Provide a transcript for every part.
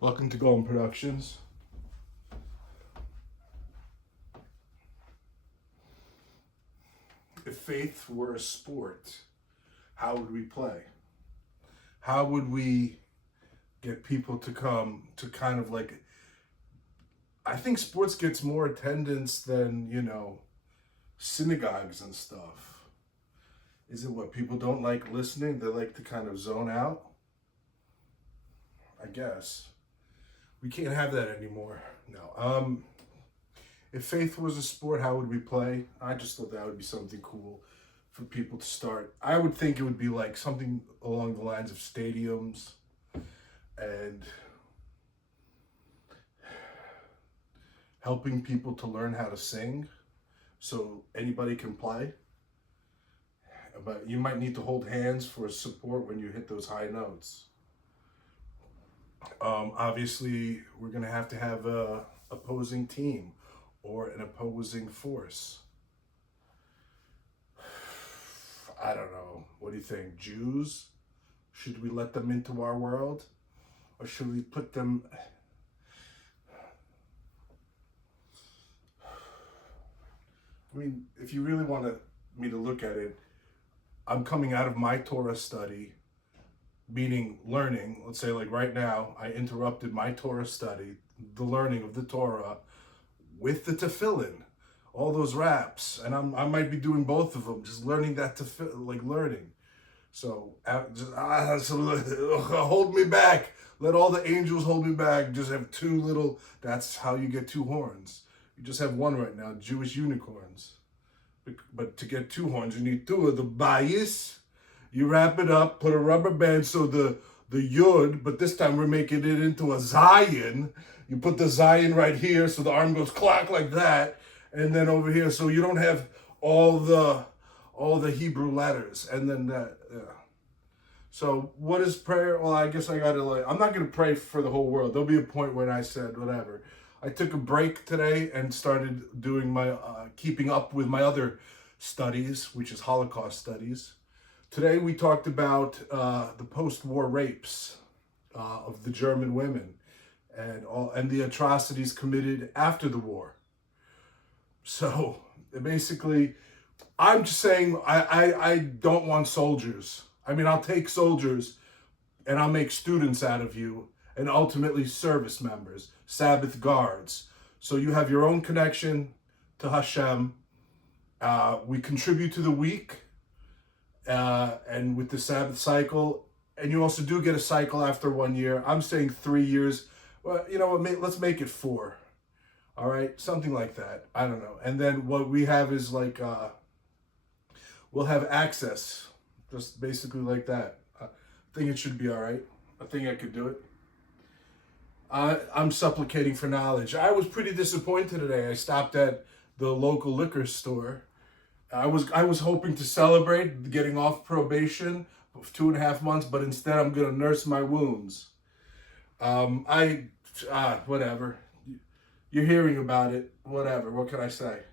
Welcome to Golem Productions. If faith were a sport, how would we play? How would we get people to come to kind of like, I think sports gets more attendance than, synagogues and stuff. Is it what people don't like listening? They like to kind of zone out? I guess. We can't have that anymore. No. If faith was a sport, how would we play? I just thought that would be something cool for people to start. I would think it would be like something along the lines of stadiums and helping people to learn how to sing so anybody can play. But you might need to hold hands for support when you hit those high notes. Obviously, we're going to have a opposing team or an opposing force. I don't know. What do you think? Jews? Should we let them into our world? Or should we put them... I mean, if you really want me to look at it, I'm coming out of my Torah study, meaning learning. Let's say like right now, I interrupted my Torah study, the learning of the Torah, with the tefillin, all those raps, and I might be doing both of them, just learning that like learning. So hold me back. Let all the angels hold me back. Just have two little. That's how you get two horns. You just have one right now, Jewish unicorns. But to get two horns, you need two of the bayis. You wrap it up, put a rubber band so the yud, but this time we're making it into a zayin. You put the zayin right here so the arm goes clack like that, and then over here so you don't have all the Hebrew letters, and then that. Yeah. So what is prayer? Well, I guess I gotta I'm not gonna pray for the whole world. There'll be a point when I said whatever. I took a break today and started doing my keeping up with my other studies, which is Holocaust studies. Today we talked about the post-war rapes of the German women and the atrocities committed after the war. So basically, I'm just saying I don't want soldiers. I mean, I'll take soldiers and I'll make students out of you and ultimately service members, Sabbath guards. So you have your own connection to Hashem. We contribute to the week. And with the Sabbath cycle, and you also do get a cycle after 1 year. I'm saying 3 years. Well, you know what? Let's make it 4. All right, something like that. I don't know. And then what we have is like we'll have access, just basically like that. I think it should be all right. I think I could do it. I'm supplicating for knowledge. I was pretty disappointed today. I stopped at the local liquor store. I was hoping to celebrate getting off probation of 2.5 months, but instead I'm gonna nurse my wounds. Whatever. You're hearing about it. Whatever. What can I say?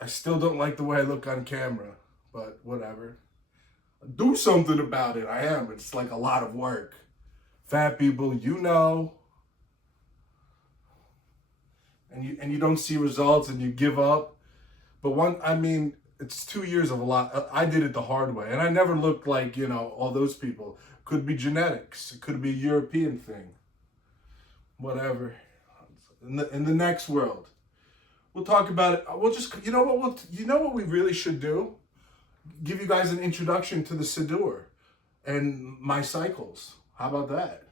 I still don't like the way I look on camera, but whatever. Do something about it. I am. It's like a lot of work. Fat people, and you don't see results and you give up. But it's 2 years of a lot. I did it the hard way. And I never looked like, all those people. Could be genetics. It could be a European thing. Whatever. In the next world. We'll talk about it. We'll just, you know what we really should do? Give you guys an introduction to the Siddur and my cycles. How about that?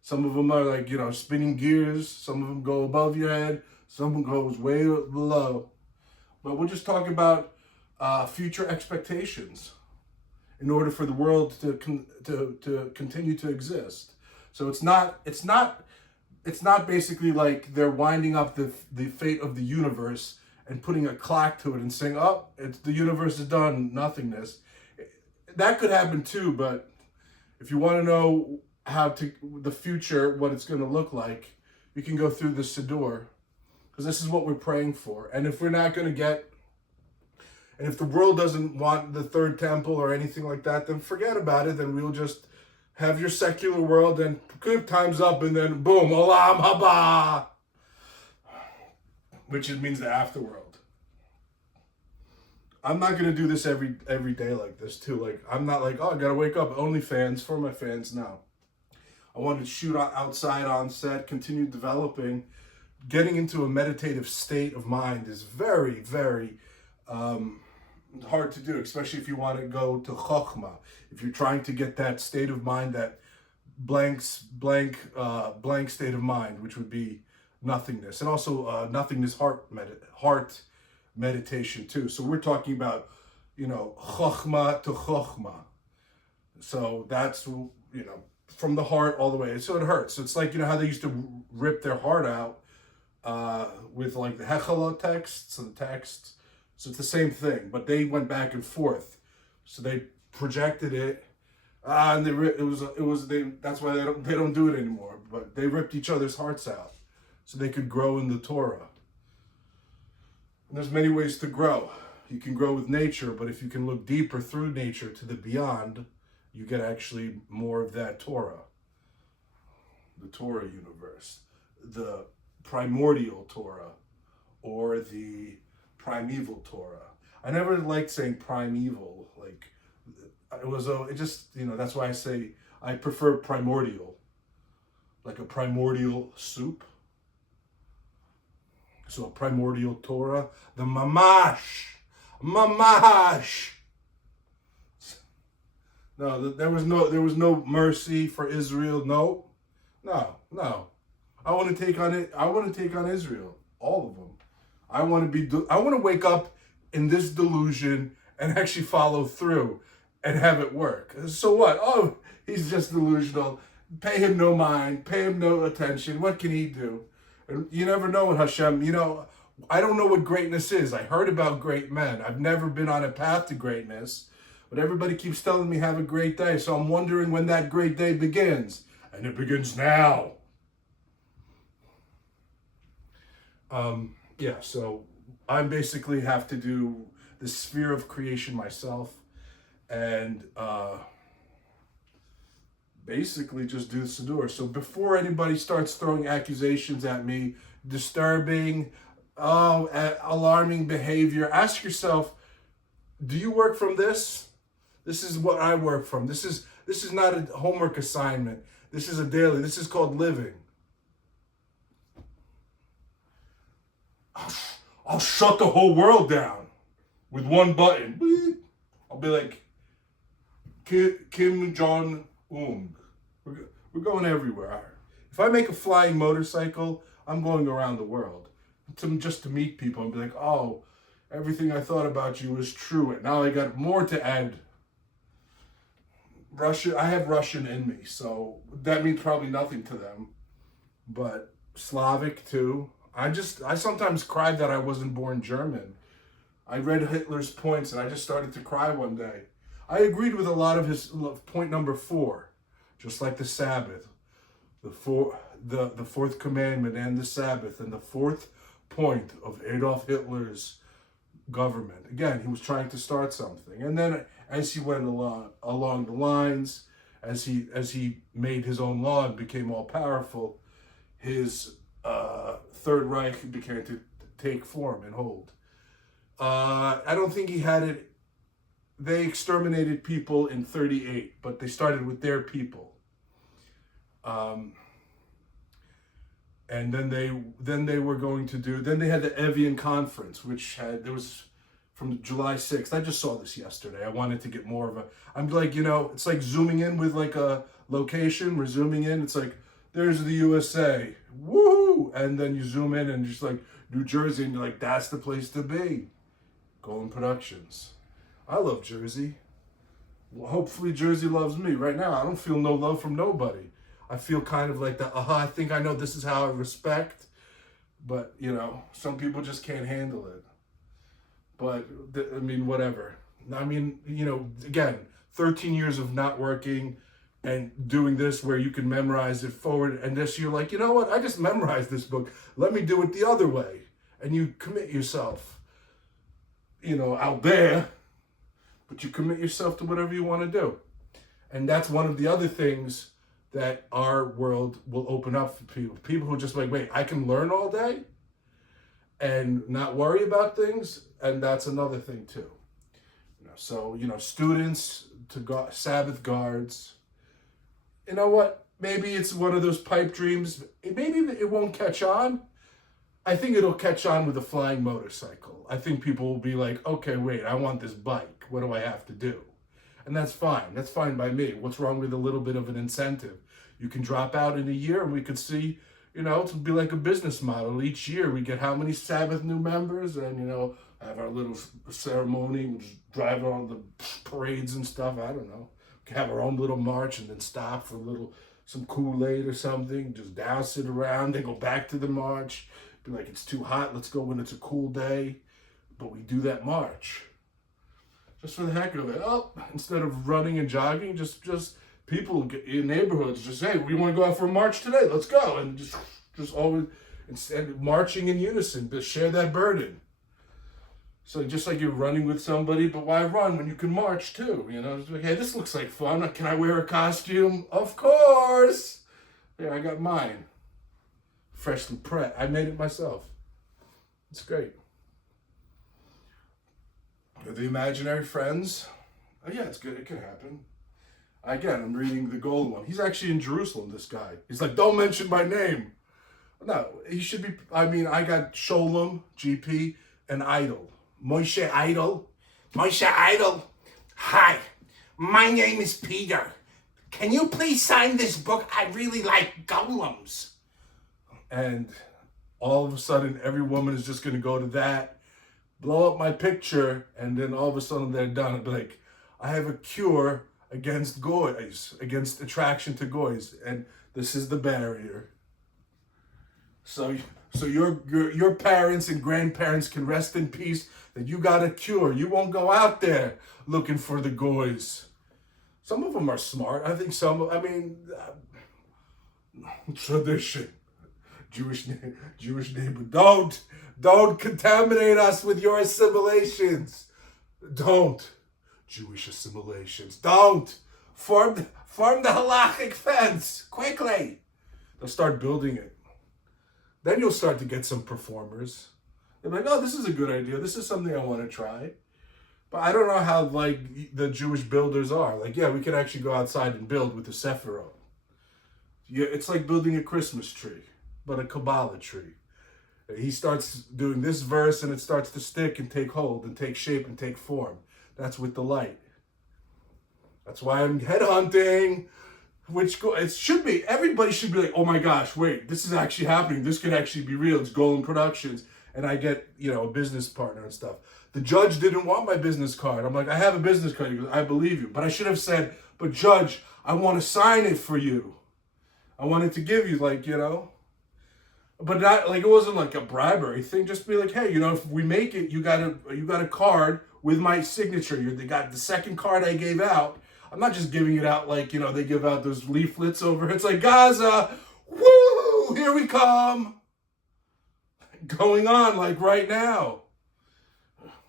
Some of them are like, spinning gears. Some of them go above your head. Some of them goes way below. But we'll just talk about future expectations in order for the world to continue to exist. So it's not basically like they're winding up the fate of the universe and putting a clock to it and saying, "Oh, the universe is done, nothingness." That could happen too, but if you want to know the future, what it's going to look like, you can go through the Siddur. Because this is what we're praying for. And if we're not going to get, and if the world doesn't want the third temple or anything like that, then forget about it. Then we'll just have your secular world, then good time's up, and then boom, olam haba, which it means the afterworld. I'm not gonna do this every day like this too. Like I'm not like, oh, I gotta wake up. OnlyFans for my fans now. I want to shoot outside on set, continue developing. Getting into a meditative state of mind is very, very hard to do, especially if you want to go to chokhmah. If you're trying to get that state of mind, that blank state of mind, which would be nothingness, and also nothingness heart meditation too. So we're talking about, chokhmah to chokhmah. So that's, from the heart all the way. So it hurts. So it's like, how they used to rip their heart out with like the Hechelot texts and texts. So it's the same thing, but they went back and forth. So they projected it, and that's why they don't do it anymore. But they ripped each other's hearts out, so they could grow in the Torah. And there's many ways to grow. You can grow with nature, but if you can look deeper through nature to the beyond, you get actually more of that Torah, the Torah universe, the primordial Torah, or the primeval Torah. I never liked saying primeval. Like that's why I say I prefer primordial, like a primordial soup. So a primordial Torah, the mamash. No, there was no mercy for Israel. No. I want to take on it. I want to take on Israel, all of them. I want to wake up in this delusion and actually follow through and have it work. So what? Oh, he's just delusional. Pay him no mind. Pay him no attention. What can he do? And you never know what Hashem. I don't know what greatness is. I heard about great men. I've never been on a path to greatness. But everybody keeps telling me have a great day. So I'm wondering when that great day begins. And it begins now. So I basically have to do the sphere of creation myself. And basically just do the Siddur. So before anybody starts throwing accusations at me, disturbing, alarming behavior, ask yourself, do you work from this? This is what I work from. This is not a homework assignment. This is a daily. This is called living. I'll shut the whole world down with one button. I'll be like Kim Jong-un. We're going everywhere. If I make a flying motorcycle, I'm going around the world just to meet people and be like, oh, everything I thought about you was true, and now I got more to add. I have Russian in me, so that means probably nothing to them, but Slavic too. I sometimes cried that I wasn't born German. I read Hitler's points and I just started to cry one day. I agreed with a lot of his point number 4, just like the Sabbath, the fourth commandment and the Sabbath, and the fourth point of Adolf Hitler's government. Again, he was trying to start something, and then as he went along the lines, as he made his own law and became all powerful, his Third Reich began to take form and hold. I don't think he had it. They exterminated people in 1938, but they started with their people. And then they were going to do. Then they had the Evian Conference, there was from July 6th. I just saw this yesterday. I wanted to get more of a. I'm like, it's like zooming in with like a location. We're zooming in. It's like there's the USA, woohoo! And then you zoom in and just like New Jersey, and you're like, that's the place to be. Golem Productions. I love Jersey. Well, hopefully Jersey loves me. Right now, I don't feel no love from nobody. I feel kind of like I think I know this is how I respect, but some people just can't handle it. But whatever. Again, 13 years of not working and doing this where you can memorize it forward, and this you're like, you know what? I just memorized this book. Let me do it the other way, and you commit yourself. Out there, but you commit yourself to whatever you want to do. And that's one of the other things that our world will open up for people. People who are just like, wait, I can learn all day and not worry about things. And that's another thing too. So, students to go, Sabbath guards. You know what? Maybe it's one of those pipe dreams. Maybe it won't catch on. I think it'll catch on with a flying motorcycle. I think people will be like, okay, wait, I want this bike. What do I have to do? And that's fine. That's fine by me. What's wrong with a little bit of an incentive? You can drop out in a year and we could see, it'll be like a business model. Each year we get how many Sabbath new members and, have our little ceremony, drive on the parades and stuff. I don't know. We can have our own little march and then stop for some Kool-Aid or something. Just douse it around, then go back to the march. Be like, it's too hot. Let's go when it's a cool day. But we do that march. Just for the heck of it. Oh, instead of running and jogging, just people in neighborhoods just say, we want to go out for a march today. Let's go. And just always, instead of marching in unison, but share that burden. So just like you're running with somebody, but why run when you can march too? It's like, hey, this looks like fun. Can I wear a costume? Of course. Yeah, I got mine. Freshly pressed. I made it myself. It's great. The imaginary friends. Oh yeah, it's good. It can happen. Again, I'm reading the Golem one. He's actually in Jerusalem, this guy. He's like, don't mention my name. No, he should be. I got Sholem, GP, and Idol. Moshe Idol. Moshe Idol. Hi, my name is Peter. Can you please sign this book? I really like golems. And all of a sudden, every woman is just going to go to that, blow up my picture, and then all of a sudden they're done. I'd be like, I have a cure against goys, against attraction to goys, and this is the barrier. So your parents and grandparents can rest in peace that you got a cure. You won't go out there looking for the goys. Some of them are smart. I think tradition. Jewish neighbor. Don't contaminate us with your assimilations. Don't. Jewish assimilations. Don't. Form the halachic fence. Quickly. They'll start building it. Then you'll start to get some performers. They're like, oh, this is a good idea. This is something I want to try. But I don't know how, the Jewish builders are. We could actually go outside and build with the Sephiroth. Yeah, it's like building a Christmas tree, but a Kabbalah tree. He starts doing this verse and it starts to stick and take hold and take shape and take form. That's with the light. That's why I'm headhunting. Everybody should be like, oh my gosh, wait, this is actually happening. This could actually be real. It's Golem Productions. And I get, a business partner and stuff. The judge didn't want my business card. I'm like, I have a business card. He goes, I believe you. But I should have said, but judge, I want to sign it for you. I wanted to give you, but not, it wasn't like a bribery thing. Just be like, hey, if we make it, you got a card with my signature. They got the second card I gave out. I'm not just giving it out they give out those leaflets over. It's like, Gaza, woo, here we come. Going on right now.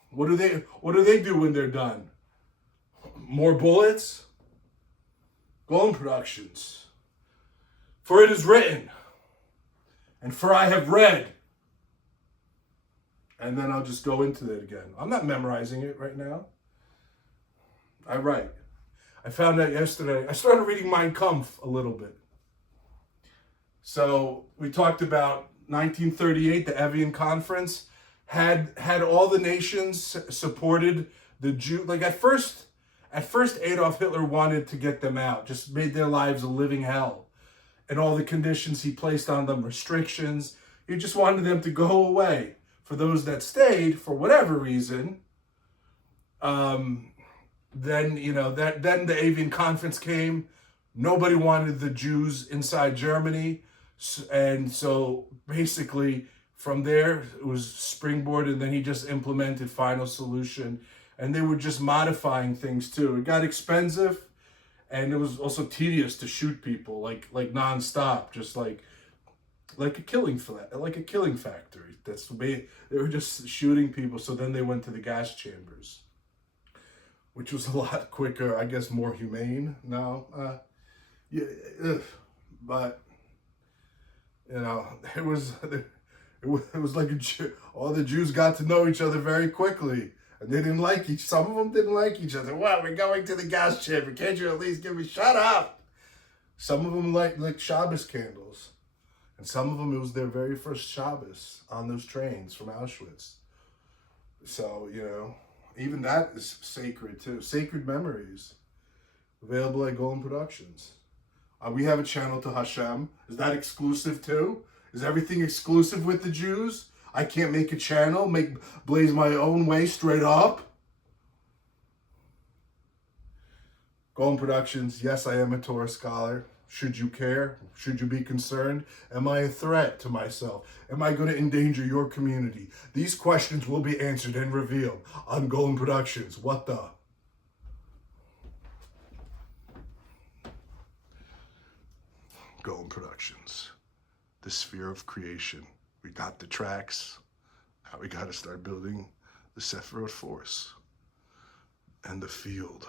What do they do when they're done? More bullets? Golem Productions. For it is written, and for I have read. And then I'll just go into it again. I'm not memorizing it right now. I write. I found out yesterday, I started reading Mein Kampf a little bit. So we talked about 1938, the Evian Conference, had all the nations supported the Jew. At first Adolf Hitler wanted to get them out, just made their lives a living hell. And all the conditions he placed on them, restrictions, he just wanted them to go away. For those that stayed, for whatever reason, then the Avian Conference came. Nobody wanted the Jews inside Germany. And so basically from there, it was springboard, and then he just implemented final solution. And they were just modifying things too. It got expensive, and it was also tedious to shoot people like nonstop, just like a killing factory. That's the way they were just shooting people. So then they went to the gas chambers, which was a lot quicker, I guess more humane now. Yeah, but you know, it was like all the Jews got to know each other very quickly, and they didn't like some of them didn't like each other. Well, we're going to the gas chamber. Can't you at least give me, shut up? Some of them like Shabbos candles, and some of them it was their very first Shabbos on those trains from Auschwitz. So, you know, even that is sacred too. Sacred memories. Available at Golem Productions. We have a channel to Hashem. Is that exclusive too? Is everything exclusive with the Jews? I can't make a channel, blaze my own way straight up? Golem Productions, yes, I am a Torah scholar. Should you care? Should you be concerned? Am I a threat to myself? Am I going to endanger your community? These questions will be answered and revealed on Golem Productions. What the? Golem Productions, the sphere of creation. We got the tracks. Now we got to start building the Sephirot Force and the field.